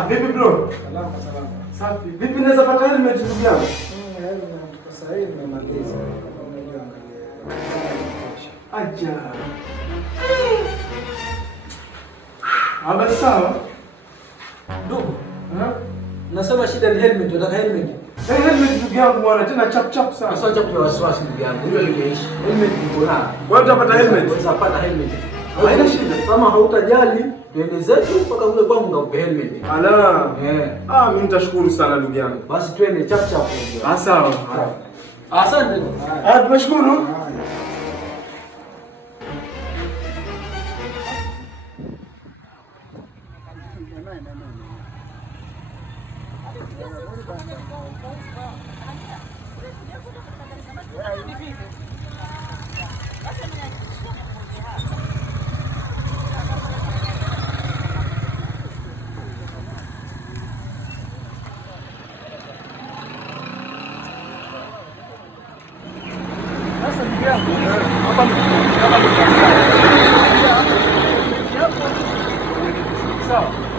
Vipi bro? Salama salama. Safi. Vipi naweza pata helmet ndugu yangu? Helmet kwa sasa hivi nimemaliza. Unajua angalia. Aja. Habari sawa? Ndugu, nasema shida ni helmet, unataka helmet? Helmet ndugu yangu bwana, tena chap sana. Sasa acha kuwa wasiwasi ndugu yangu. Hilo limeisha. Helmet niko nayo. Wewe utapata helmet? Unaweza pata helmet. Haina shida. Kama hautajali, twende zetu mpaka kule kwangu ngakupe helmet. Ala. Mimi nitashukuru sana ndugu yangu. Basi twende chap. Sawa. Asante. Tunashukuru.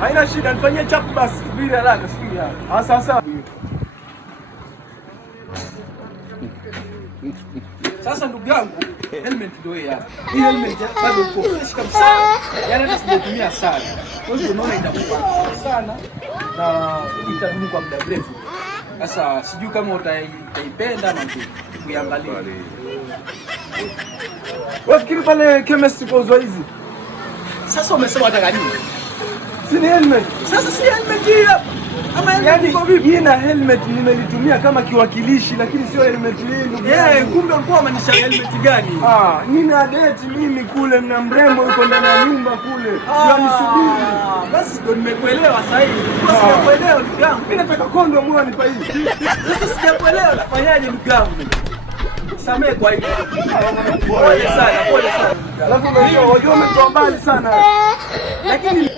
Haina shida, nifanyie chap basi. Subiri haraka, subiri haraka. Sasa. Sasa ndugu yangu, helmet ndio hii hapa. Hii helmet bado iko fresh kabisa. Yaani hata sijatumia sana. Kwa hiyo unaona itakuwa sana na itadumu kwa muda mrefu. Sasa sijui kama utaipenda ama kuiangalia. Wafikiri pale chemist kwa hizi. Sasa umesema unataka nini? Si ni helmet. Sasa si helmet hii hapa. Ama helmet iko vipi? Hii na helmet nimelitumia kama kiwakilishi lakini sio helmet hii ndugu yangu. Kumbe ulikuwa unamaanisha helmet gani? Nina date mimi kule na mrembo yuko ndani ya nyumba kule. Yanisubiri. Basi ndio nimekuelewa sasa hivi. Kwa sijakuelewa ndugu yangu. Mimi nataka condom wewe nipa hii. Sasa sijakuelewa nafanyaje ndugu yangu? Samehe kwa hilo. Pole sana. Alafu unajua umetoa mbali sana. Lakini